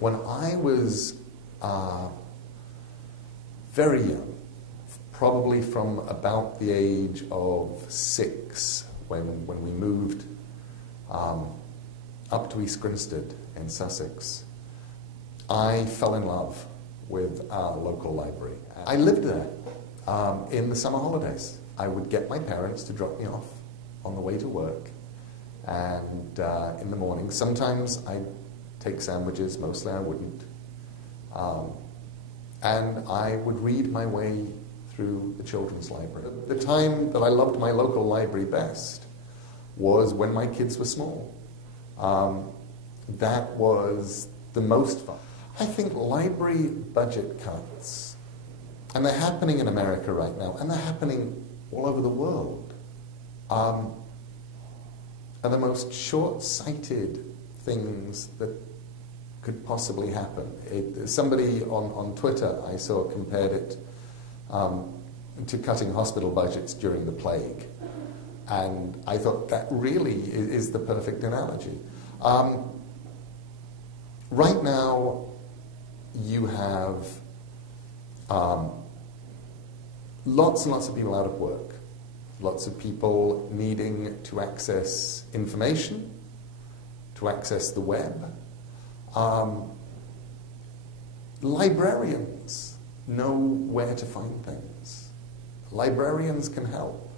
when I was very young, probably from about the age of 6, when we moved up to East Grinstead in Sussex, I fell in love with our local library. I lived there in the summer holidays. I would get my parents to drop me off on the way to work, and in the morning, sometimes I'd take sandwiches, mostly I wouldn't, and I would read my way through the children's library. The time that I loved my local library best was when my kids were small. That was the most fun. I think library budget cuts, and they're happening in America right now, and they're happening all over the world, are the most short-sighted things that could possibly happen. Somebody on Twitter, I saw, compared it to cutting hospital budgets during the plague. And I thought that really is the perfect analogy. Right now, you have lots and lots of people out of work, lots of people needing to access information, to access the web. Librarians know where to find things. Librarians can help.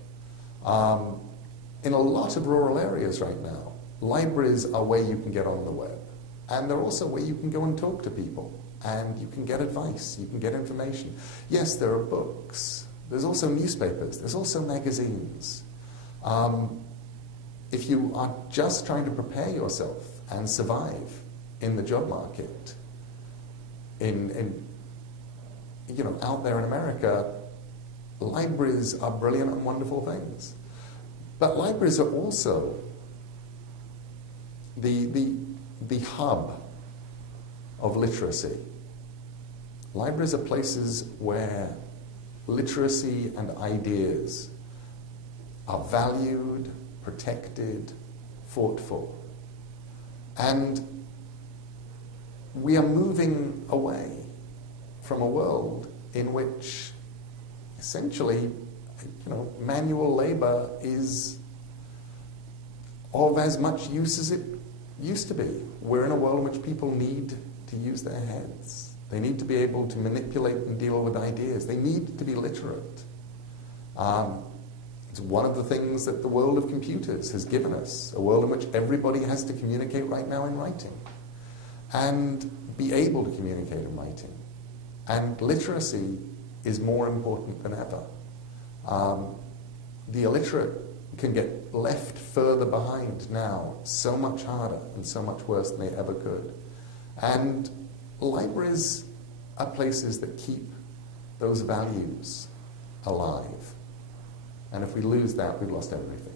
In a lot of rural areas right now, libraries are where you can get on the web. And they're also where you can go and talk to people. And you can get advice, you can get information. Yes, there are books. There's also newspapers. There's also magazines. If you are just trying to prepare yourself and survive in the job market, out there in America, libraries are brilliant and wonderful things. But libraries are also the hub of literacy. Libraries are places where literacy and ideas are valued, protected, fought for. And we are moving away from a world in which essentially, manual labor is of as much use as it used to be. We're in a world in which people need to use their heads. They need to be able to manipulate and deal with ideas. They need to be literate. It's one of the things that the world of computers has given us, a world in which everybody has to communicate right now in writing and be able to communicate in writing. And literacy is more important than ever. The illiterate can get left further behind now, so much harder and so much worse than they ever could. And libraries are places that keep those values alive. And if we lose that, we've lost everything.